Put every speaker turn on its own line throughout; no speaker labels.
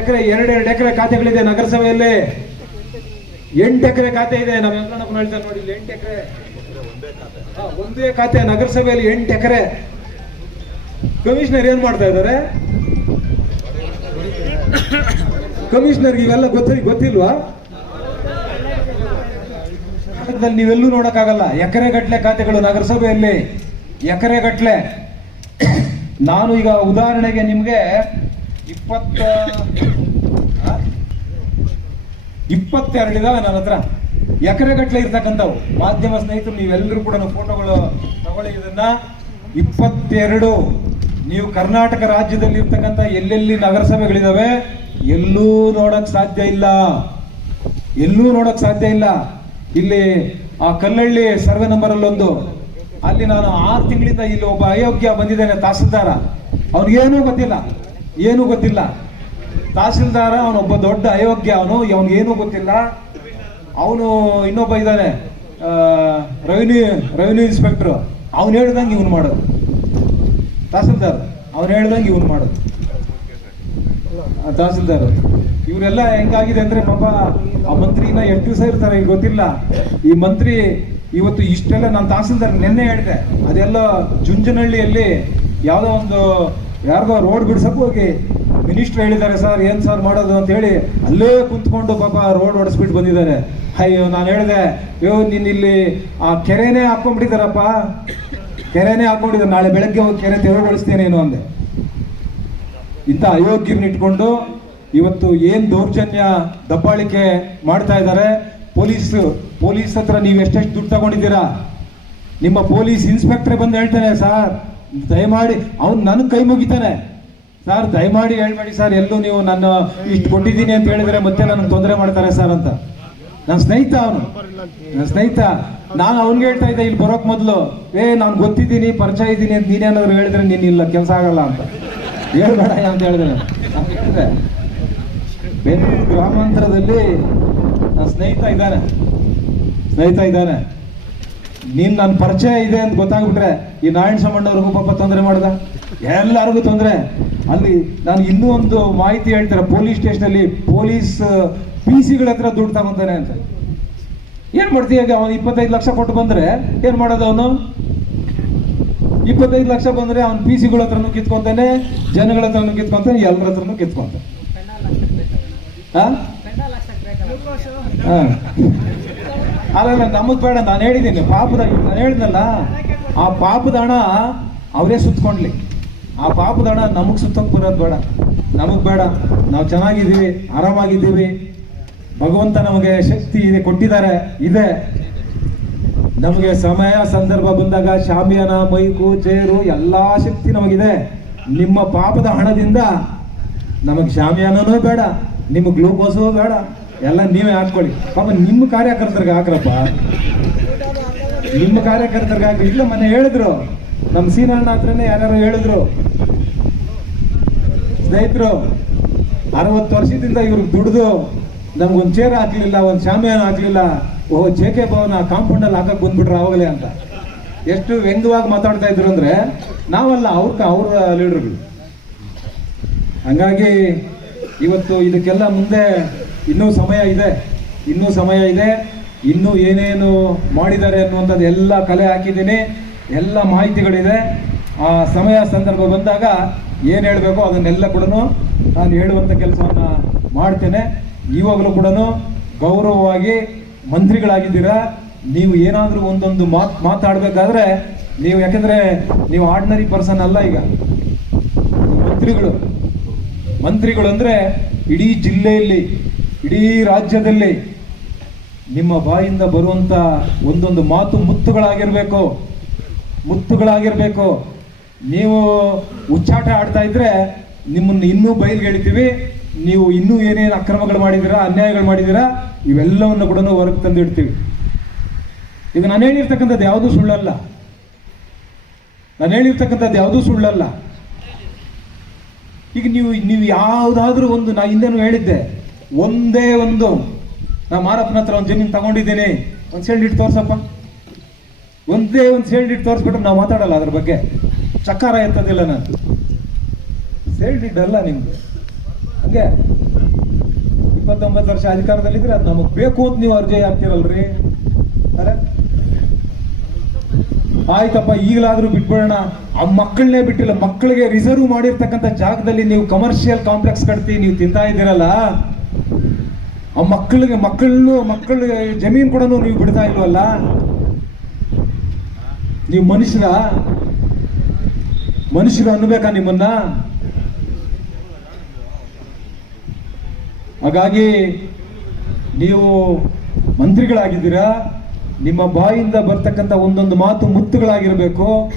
ಎಕರೆ, ಎರಡೆರಡು ಎಕರೆ ಖಾತೆಗಳಿದೆ ನಗರಸಭೆಯಲ್ಲಿ. ಎಂಟು ಎಕರೆ ಖಾತೆ ಇದೆ. ನಮ್ಮ ವೆಂಕಣ್ಣಪ್ಪ ಹೇಳ್ತಾರೆ ನೋಡಿ ಎಂಟು ಎಕರೆ. ಒಂದೇ ಖಾತೆ ನಗರಸಭೆಯಲ್ಲಿ ಎಂಟು ಎಕರೆ. ಕಮಿಷನರ್ ಏನ್ ಮಾಡ್ತಾ ಇದ್ದಾರೆ? ಕಮಿಷನರ್ಗೆ ಇವೆಲ್ಲ ಗೊತ್ತ, ಗೊತ್ತಿಲ್ವಾ? ನೀವೆಲ್ಲೂ ನೋಡಕ್ಕಾಗಲ್ಲ. ಎಕರೆ ಗಟ್ಟಲೆ ಖಾತೆಗಳು ನಗರಸಭೆಯಲ್ಲಿ. ಎಕರೆ ಗಟ್ಟಲೆ ನಾನು ಈಗ ಉದಾಹರಣೆಗೆ ನಿಮ್ಗೆ ಇಪ್ಪತ್ತ, ಆ? ಇಪ್ಪತ್ತೆರಡು ಇದಾವೆ ನನ್ನ ಹತ್ರ. ಎಕರೆ ಗಟ್ಟಲೆ ಇರ್ತಕ್ಕಂಥವು. ಮಾಧ್ಯಮ ಸ್ನೇಹಿತರು, ನೀವೆಲ್ಲರೂ ಕೂಡ ಫೋಟೋಗಳು ತಗೊಳ್ಳಿ. ಇದನ್ನ ಇಪ್ಪತ್ತೆರಡು. ನೀವು ಕರ್ನಾಟಕ ರಾಜ್ಯದಲ್ಲಿ ಇರ್ತಕ್ಕಂಥ ಎಲ್ಲೆಲ್ಲಿ ನಗರಸಭೆಗಳಿದಾವೆ, ಎಲ್ಲೂ ನೋಡಕ್ ಸಾಧ್ಯ ಇಲ್ಲ. ಎಲ್ಲೂ ನೋಡಕ್ ಸಾಧ್ಯ ಇಲ್ಲ. ಇಲ್ಲಿ ಆ ಕಲ್ಲಳ್ಳಿ ಸರ್ವೆ ನಂಬರ್ ಅಲ್ಲೊಂದು ಅಲ್ಲಿ ನಾನು ಆರು ತಿಂಗಳಿಂದ ಇಲ್ಲಿ ಒಬ್ಬ ಅಯೋಗ್ಯ ಬಂದಿದ್ದೇನೆ, ತಹಸೀಲ್ದಾರ. ಅವ್ನಿಗೇನೂ ಗೊತ್ತಿಲ್ಲ. ಏನೂ ಗೊತ್ತಿಲ್ಲ. ತಹಸೀಲ್ದಾರ ಅವನೊಬ್ಬ ದೊಡ್ಡ ಅಯೋಗ್ಯ ಅವನು ಏನು ಗೊತ್ತಿಲ್ಲ. ಅವನು ಇನ್ನೊಬ್ಬ ಇದ್ದಾನೆ ರೆವಿನ್ಯೂ ರೆವಿನ್ಯೂ ಇನ್ಸ್ಪೆಕ್ಟರ್ ಅವ್ನು ಹೇಳ್ದಂಗೆ ಇವನು ಮಾಡೋದು. ತಹಸೀಲ್ದಾರ್, ಅವ್ನು ಹೇಳ್ದಂಗೆ ಇವನು ಮಾಡೋದು. ತಹಸೀಲ್ದಾರ್, ಇವರೆಲ್ಲ ಹೆಂಗಾಗಿದೆ ಅಂದರೆ ಪಾಪ, ಆ ಮಂತ್ರಿನ ಎಷ್ಟು ದಿವಸ ಇರ್ತಾರೆ ಈಗ ಗೊತ್ತಿಲ್ಲ. ಈ ಮಂತ್ರಿ ಇವತ್ತು ಇಷ್ಟೆಲ್ಲ ನಾನು ತಹಸೀಲ್ದಾರ್ ನಿನ್ನೆ ಹೇಳಿದೆ. ಅದೆಲ್ಲ ಜುಂಜನಹಳ್ಳಿಯಲ್ಲಿ ಯಾವುದೋ ಒಂದು ಯಾರಿಗೋ ರೋಡ್ ಬಿಡ್ಸಕ್ಕೆ ಹೋಗಿ ಮಿನಿಸ್ಟರ್ ಹೇಳಿದ್ದಾರೆ ಸರ್, ಏನು ಸರ್ ಮಾಡೋದು ಅಂತ ಹೇಳಿ ಅಲ್ಲೇ ಕುಂತ್ಕೊಂಡು ಪಾಪ ರೋಡ್ ಹೊಡೆಸ್ಬಿಟ್ಟು ಬಂದಿದ್ದಾರೆ. ಅಯ್ಯೋ, ನಾನು ಹೇಳಿದೆ, ಅಯ್ಯೋ, ನೀನ್ ಇಲ್ಲಿ ಆ ಕೆರೆನೇ ಹಾಕ್ಕೊಂಡ್ಬಿಟ್ಟಿದ್ದಾರಪ್ಪ. ಕೆರೆನೇ ಹಾಕೊಂಡಿದ್ದಾರೆ ನಾಳೆ ಬೆಳಗ್ಗೆ ಹೋಗಿ ಕೆರೆ ತೆರವುಗೊಳಿಸ್ತೇನೇನು ಅಂದೆ. ಇಂಥ ಅಯೋಗ್ಯರನ್ನ ಇಟ್ಕೊಂಡು ಇವತ್ತು ಏನು ದೌರ್ಜನ್ಯ ದಬ್ಬಾಳಿಕೆ ಮಾಡ್ತಾ ಇದ್ದಾರೆ. ಪೊಲೀಸ್ ಪೊಲೀಸ್ ಹತ್ರ ನೀವು ಎಷ್ಟೆಷ್ಟು ದುಡ್ಡು ತಗೊಂಡಿದ್ದೀರಾ? ನಿಮ್ಮ ಪೊಲೀಸ್ ಇನ್ಸ್ಪೆಕ್ಟ್ರೇ ಬಂದು ಹೇಳ್ತಾನೆ ಸರ್. ದಯಮಾಡಿ, ಅವ್ನು ನನ್ನ ಕೈ ಮುಗಿತಾನೆ. ಸರ್, ದಯಮಾಡಿ ಹೇಳ್ಬೇಡಿ ಸರ್, ಎಲ್ಲೂ ನೀವು ನನ್ನ ಇಷ್ಟು ಕೊಟ್ಟಿದ್ದೀನಿ ಅಂತ ಹೇಳಿದ್ರೆ ಮತ್ತೆ ನನಗೆ ತೊಂದರೆ ಮಾಡ್ತಾರೆ ಸರ್ ಅಂತ. ನನ್ನ ಸ್ನೇಹಿತ ಅವನು. ನನ್ನ ಸ್ನೇಹಿತ. ನಾನು ಅವ್ನಿಗೆ ಹೇಳ್ತಾ ಇದ್ದೆ, ಇಲ್ಲಿ ಬರೋಕ್ ಮೊದಲು. ಏ, ನಾನು ಗೊತ್ತಿದ್ದೀನಿ, ಪರಿಚಯ ಇದ್ದೀನಿ ಅಂತ ನೀನೇನಾದ್ರು ಹೇಳಿದ್ರೆ ನೀನು ಇಲ್ಲ, ಕೆಲಸ ಆಗಲ್ಲ ಅಂತ. ಹೇಳ್ಬೇಡ ಅಂತ ಹೇಳಿದೆ ನಾನು. ನಾನು ಹೇಳಿದೆ, ಬೆಂಗಳೂರು ಗ್ರಾಮಾಂತರದಲ್ಲಿ ನನ್ನ ಸ್ನೇಹಿತ ಇದ್ದಾನೆ. ಸ್ನೇಹಿತ ಇದ್ದಾನೆ. ನೀನ್ ನನ್ನ ಪರಿಚಯ ಇದೆ ಅಂತ ಗೊತ್ತಾಗ್ಬಿಟ್ರೆ ಈ ನಾರಾಯಣ ಸಾಮಣ್ಣವ್ರಿಗೂ ಪಾಪ ತೊಂದರೆ ಮಾಡ್ದ. ಎಲ್ಲರಿಗೂ ತೊಂದರೆ. ಅಲ್ಲಿ ನಾನು ಇನ್ನೂ ಒಂದು ಮಾಹಿತಿ ಹೇಳ್ತಾರೆ ಪೊಲೀಸ್ ಸ್ಟೇಷನಲ್ಲಿ ಪೊಲೀಸ್ ಪಿ ಸಿಗಳ ಹತ್ರ ದುಡ್ಡು ತಗೊಂತಾನೆ ಅಂತ. ಏನ್ ಮಾಡ್ತೀಯ ಅವನು ಇಪ್ಪತ್ತೈದು ಲಕ್ಷ ಕೊಟ್ಟು ಬಂದ್ರೆ ಏನ್ ಮಾಡೋದು ಅವನು? ಇಪ್ಪತ್ತೈದು ಲಕ್ಷ ಬಂದ್ರೆ ಅವ್ನು ಪಿ ಸಿಗಳ ಹತ್ರನೂ ಕಿತ್ಕೊಂತಾನೆ ಜನಗಳ ಹತ್ರನೂ ಕಿತ್ಕೊಂತಾನೆ ಎಲ್ಲರ ಹತ್ರನೂ ಕಿತ್ಕೊಂತಾನೆ. ಹಾ. ಹಾ. ನಮಗೆ ಬೇಡ, ನಾನು ಹೇಳಿದ್ದೀನಿ. ಪಾಪದ ನಾನು ಹೇಳಿದ್ನಲ್ಲ, ಆ ಪಾಪದ ಹಣ ಅವರೇ ಸುತ್ಕೊಂಡ್ಲಿ. ಆ ಪಾಪದ ಹಣ ನಮಗೆ ಸುತ್ತಕ್ಕೆ ಬರೋದು ಬೇಡ. ನಮಗೆ ಬೇಡ. ನಾವು ಚೆನ್ನಾಗಿದ್ದೀವಿ, ಆರಾಮಾಗಿದ್ದೀವಿ. ಭಗವಂತ ನಮಗೆ ಶಕ್ತಿ ಇದೆ, ಕೊಟ್ಟಿದ್ದಾರೆ, ಇದೆ. ನಮಗೆ ಸಮಯ ಸಂದರ್ಭ ಬಂದಾಗ ಶಾಮಿಯಾನ, ಮೈಕು, ಚೇರು, ಎಲ್ಲ ಶಕ್ತಿ ನಮಗಿದೆ. ನಿಮ್ಮ ಪಾಪದ ಹಣದಿಂದ ನಮಗೆ ಶಾಮಿಯಾನನೂ ಬೇಡ, ನಿಮ್ಗೆ ಗ್ಲೂಕೋಸು ಬೇಡ. ಎಲ್ಲ ನೀವೇ ಹಾಕೊಳ್ಳಿ ಪಾಪ ನಿಮ್ಮ ಕಾರ್ಯಕರ್ತರಿಗೆ ಹಾಕ್ರಪ್ಪ. ನಿಮ್ಮ ಕಾರ್ಯಕರ್ತರಿಗೆ ಹಾಕಿ ಇಲ್ಲ ಮನೆ ಹೇಳಿದ್ರು. ನಮ್ಮ ಸೀನಣ್ಣ ಹತ್ರನೇ ಯಾರ್ಯಾರು ಹೇಳಿದ್ರು. ಸ್ನೇಹಿತರು, ಅರವತ್ತು ವರ್ಷದಿಂದ ಇವ್ರಿಗೆ ದುಡ್ದು ನಮ್ಗೊಂದು ಚೇರ್ ಹಾಕ್ಲಿಲ್ಲ, ಒಂದು ಶಾಮಿಯಾನ ಹಾಕ್ಲಿಲ್ಲ. ಓ ಜೆ ಕೆ ಭವನ ಕಾಂಪೌಂಡಲ್ಲಿ ಬಂದ್ಬಿಟ್ರೆ ಆವಾಗಲೇ ಅಂತ. ಎಷ್ಟು ವ್ಯಂಗ್ಯವಾಗಿ ಮಾತಾಡ್ತಾ ಇದ್ರು ಅಂದ್ರೆ ನಾವಲ್ಲ, ಅವ್ರ ಅವ್ರ ಲೀಡರ್ಗಳು ಹಂಗಾಗಿ ಇವತ್ತು ಇದಕ್ಕೆಲ್ಲ ಮುಂದೆ ಇನ್ನೂ ಸಮಯ ಇದೆ. ಇನ್ನೂ ಸಮಯ ಇದೆ. ಇನ್ನೂ ಏನೇನು ಮಾಡಿದ್ದಾರೆ ಅನ್ನುವಂಥದ್ದು ಎಲ್ಲ ಕಲೆ ಹಾಕಿದ್ದೀನಿ. ಎಲ್ಲ ಮಾಹಿತಿಗಳಿದೆ. ಆ ಸಮಯ ಸಂದರ್ಭ ಬಂದಾಗ ಏನು ಹೇಳಬೇಕು ಅದನ್ನೆಲ್ಲ ಕೂಡ ನಾನು ಹೇಳುವಂಥ ಕೆಲಸವನ್ನು ಮಾಡ್ತೇನೆ. ಇವಾಗಲೂ ಕೂಡ ಗೌರವವಾಗಿ ಮಂತ್ರಿಗಳಾಗಿದ್ದೀರಾ? ನೀವು ಏನಾದರೂ ಒಂದೊಂದು ಮಾತು ಮಾತಾಡಬೇಕಾದ್ರೆ ನೀವು ಯಾಕೆಂದರೆ ನೀವು ಆರ್ಡಿನರಿ ಪರ್ಸನ್ ಅಲ್ಲ ಈಗ. ಮಂತ್ರಿಗಳು. ಮಂತ್ರಿಗಳು ಅಂದರೆ ಇಡೀ ಜಿಲ್ಲೆಯಲ್ಲಿ ಇಡೀ ರಾಜ್ಯದಲ್ಲಿ ನಿಮ್ಮ ಬಾಯಿಂದ ಬರುವಂತ ಒಂದೊಂದು ಮಾತು ಮುತ್ತುಗಳಾಗಿರಬೇಕು, ಮುತ್ತುಗಳಾಗಿರ್ಬೇಕು. ನೀವು ಉಚ್ಚಾಟ ಆಡ್ತಾ ಇದ್ರೆ ನಿಮ್ಮನ್ನು ಇನ್ನೂ ಬಯಲ್ಗೆಳಿತೀವಿ. ನೀವು ಇನ್ನೂ ಏನೇನು ಅಕ್ರಮಗಳು ಮಾಡಿದ್ದೀರಾ, ಅನ್ಯಾಯಗಳು ಮಾಡಿದ್ದೀರಾ, ಇವೆಲ್ಲವನ್ನು ಕೂಡ ಹೊರಗೆ ತಂದು ಇಡ್ತೀವಿ. ಇದು ನಾನು ಹೇಳಿರ್ತಕ್ಕಂಥದ್ದು ಯಾವುದೂ ಸುಳ್ಳಲ್ಲ. ನಾನು ಹೇಳಿರ್ತಕ್ಕಂಥದ್ದು ಯಾವುದೂ ಸುಳ್ಳಲ್ಲ. ಈಗ ನೀವು ನೀವು ಯಾವುದಾದ್ರೂ ಒಂದು, ನಾ ಹಿಂದೆನೂ ಹೇಳಿದ್ದೆ. ಒಂದೇ ಒಂದು. ನಾ ಮಾರಪ್ಪನ ಹತ್ರ ಒಂದು ಜಮೀನು ತಗೊಂಡಿದ್ದೀನಿ. ಒಂದು ಸೇಲ್ಡ್ ಇಟ್ಟು ತೋರ್ಸಪ್ಪ. ಒಂದೇ ಒಂದು ಸೇಲ್ಡ್ ಇಟ್ಟು ತೋರಿಸ್ಬಿಟ್ರೆ ನಾವು ಮಾತಾಡಲ್ಲ ಅದ್ರ ಬಗ್ಗೆ. ಚಕಾರ ಎತ್ತದಿಲ್ಲ ನಾನು. ಸೇಲ್ಡ್ ಇಡ್ಡಲ್ಲ ನಿಮ್ಗೆ ಹಂಗೆ. ಇಪ್ಪತ್ತೊಂಬತ್ತು ವರ್ಷ ಅಧಿಕಾರದಲ್ಲಿದ್ರೆ ಅದು ನಮಗೆ ಬೇಕು ಅಂತ ನೀವು ಅರ್ಜಿ ಹಾಕ್ತಿರಲ್ರಿ. ಅರೆ. ಆಯ್ತಪ್ಪ, ಈಗಲಾದ್ರೂ ಬಿಟ್ಬಿಡೋಣ. ಆ ಮಕ್ಕಳನ್ನೇ ಬಿಟ್ಟಿಲ್ಲ. ಮಕ್ಕಳಿಗೆ ರಿಸರ್ವ್ ಮಾಡಿರ್ತಕ್ಕಂಥ ಜಾಗದಲ್ಲಿ ನೀವು ಕಮರ್ಷಿಯಲ್ ಕಾಂಪ್ಲೆಕ್ಸ್ ಕಟ್ತಿ ನೀವು ತಿಂತಾ ಇದ್ದೀರಲ್ಲ. ಆ ಮಕ್ಕಳಿಗೆ, ಮಕ್ಕಳನ್ನು, ಮಕ್ಕಳಿಗೆ ಜಮೀನು ಕೂಡ ನೀವು ಬಿಡ್ತಾ ಇಲ್ವಲ್ಲ? ನೀವು ಮನುಷ್ಯರ, ಮನುಷ್ಯರು ಅನ್ಬೇಕಾ ನಿಮ್ಮನ್ನ? ಹಾಗಾಗಿ ನೀವು ಮಂತ್ರಿಗಳಾಗಿದ್ದೀರಾ? ನಿಮ್ಮ ಬಾಯಿಂದ ಬರ್ತಕ್ಕಂಥ ಒಂದೊಂದು ಮಾತು ಮುತ್ತುಗಳಾಗಿರಬೇಕು.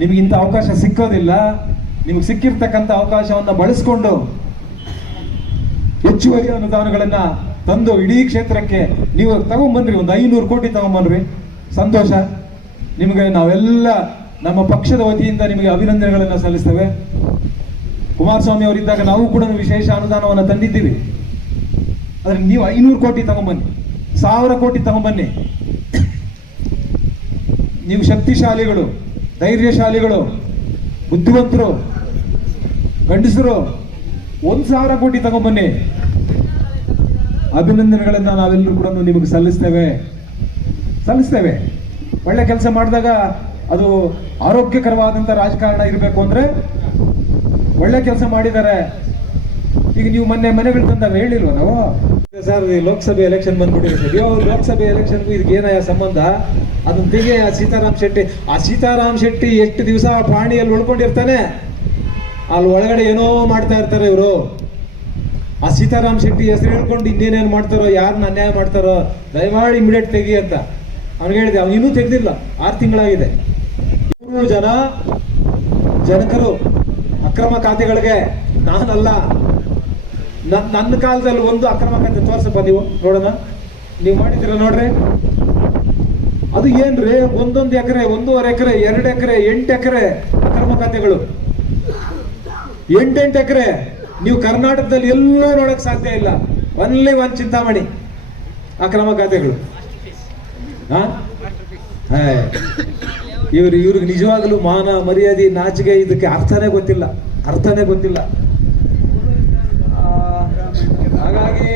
ನಿಮಗೆ ಇಂಥ ಅವಕಾಶ ಸಿಕ್ಕೋದಿಲ್ಲ. ನಿಮಗೆ ಸಿಕ್ಕಿರ್ತಕ್ಕಂಥ ಅವಕಾಶವನ್ನು ಬಳಸ್ಕೊಂಡು ಹೆಚ್ಚುವರಿ ಅನುದಾನಗಳನ್ನ ತಂದು ಇಡೀ ಕ್ಷೇತ್ರಕ್ಕೆ ನೀವು ತಗೊಂಬನ್ರಿ ಒಂದು ಐನೂರು ಕೋಟಿ ತಗೊಂಬನ್ರಿ ಸಂತೋಷ. ನಿಮಗೆ ನಾವೆಲ್ಲ ನಮ್ಮ ಪಕ್ಷದ ವತಿಯಿಂದ ನಿಮಗೆ ಅಭಿನಂದನೆಗಳನ್ನು ಸಲ್ಲಿಸ್ತೇವೆ. ಕುಮಾರಸ್ವಾಮಿ ಅವರಿದ್ದಾಗ ನಾವು ಕೂಡ ವಿಶೇಷ ಅನುದಾನವನ್ನು ತಂದಿದ್ದೀವಿ. ಆದರೆ ನೀವು ಐನೂರು ಕೋಟಿ ತಗೊಂಬನ್ನಿ, ಸಾವಿರ ಕೋಟಿ ತಗೊಂಬನ್ನಿ. ನೀವು ಶಕ್ತಿಶಾಲಿಗಳು, ಧೈರ್ಯಶಾಲಿಗಳು, ಬುದ್ಧಿವಂತರು, ಗಂಡಸರು, ಒಂದು ಸಾವಿರ ಕೋಟಿ ತಗೊಂಬನ್ನಿ. ಅಭಿನಂದನೆಗಳನ್ನ ನಾವೆಲ್ಲರೂ ಕೂಡ ನಿಮಗೆ ಸಲ್ಲಿಸ್ತೇವೆ. ಸಲ್ಲಿಸ್ತೇವೆ. ಒಳ್ಳೆ ಕೆಲಸ ಮಾಡಿದಾಗ ಅದು ಆರೋಗ್ಯಕರವಾದಂತ ರಾಜಕಾರಣ ಇರಬೇಕು ಅಂದ್ರೆ ಒಳ್ಳೆ ಕೆಲಸ ಮಾಡಿದ್ದಾರೆ. ಈಗ ನೀವು ಮೊನ್ನೆ ಮನೆಗಳು ತಂದಾಗ ಹೇಳಿಲ್ವ ನಾವು? ಸರ್ ಲೋಕಸಭೆ ಎಲೆಕ್ಷನ್ ಬಂದ್ಬಿಟ್ಟಿದೆ ಸರ್. ಅಯ್ಯೋ ಲೋಕಸಭೆ ಎಲೆಕ್ಷನ್ಗೂ ಇದಕ್ಕೆ ಏನಯ್ಯ ಸಂಬಂಧ? ಅದನ್ನ ತೆಗೆ ಆ ಸೀತಾರಾಮ್ ಶೆಟ್ಟಿ. ಆ ಸೀತಾರಾಮ್ ಶೆಟ್ಟಿ ಎಷ್ಟು ದಿವಸ ಪಾಣಿಯಲ್ಲಿ ಉಳ್ಕೊಂಡಿರ್ತಾನೆ? ಅಲ್ಲಿ ಒಳಗಡೆ ಏನೋ ಮಾಡ್ತಾ ಇರ್ತಾರೆ ಇವರು. ಆ ಸೀತಾರಾಮ್ ಶೆಟ್ಟಿ ಹೆಸರು ಹೇಳ್ಕೊಂಡು ಇನ್ನೇನೇನು ಮಾಡ್ತಾರೋ ಯಾರನ್ನ ಅನ್ಯಾಯ ಮಾಡ್ತಾರೋ, ದಯಮಾಡಿ ಇಮಿಡಿಯೇಟ್ ತೆಗಿ ಅಂತ ಅವ್ನಿಗೆ ಹೇಳಿದೆ. ಅವ್ನು ಇನ್ನೂ ತೆಗೆದಿಲ್ಲ. ಆರು ತಿಂಗಳಾಗಿದೆ. ಮೂರು ಜನ ಜನಕರು ಅಕ್ರಮ ಖಾತೆಗಳಿಗೆ ನಾನಲ್ಲ. ನನ್- ನನ್ನ ಕಾಲದಲ್ಲಿ ಒಂದು ಅಕ್ರಮ ಖಾತೆ ತೋರಿಸಪ್ಪ ನೀವು, ನೋಡೋಣ. ನೀವು ಮಾಡಿದ್ದೀರ ನೋಡ್ರಿ? ಅದು ಏನ್ರಿ? ಒಂದೊಂದು ಎಕರೆ, ಒಂದೂವರೆ ಎಕರೆ, ಎರಡು ಎಕರೆ, ಎಂಟು ಎಕರೆ ಅಕ್ರಮ ಖಾತೆಗಳು. ಎಂಟೆಂಟು ಎಕರೆ. ನೀವು ಕರ್ನಾಟಕದಲ್ಲಿ ಎಲ್ಲೂ ನೋಡಕ್ ಸಾಧ್ಯ ಇಲ್ಲ. ಒನ್ಲಿ ಒನ್ ಚಿಂತಾಮಣಿ, ಅಕ್ರಮ ಖಾತೆಗಳು. ಇವ್ರು, ಇವ್ರಿಗೆ ನಿಜವಾಗಲೂ ಮಾನ, ಮರ್ಯಾದೆ, ನಾಚಿಕೆ ಇದಕ್ಕೆ ಅರ್ಥನೇ ಗೊತ್ತಿಲ್ಲ. ಅರ್ಥನೇ ಗೊತ್ತಿಲ್ಲ. ಹಾಗಾಗಿ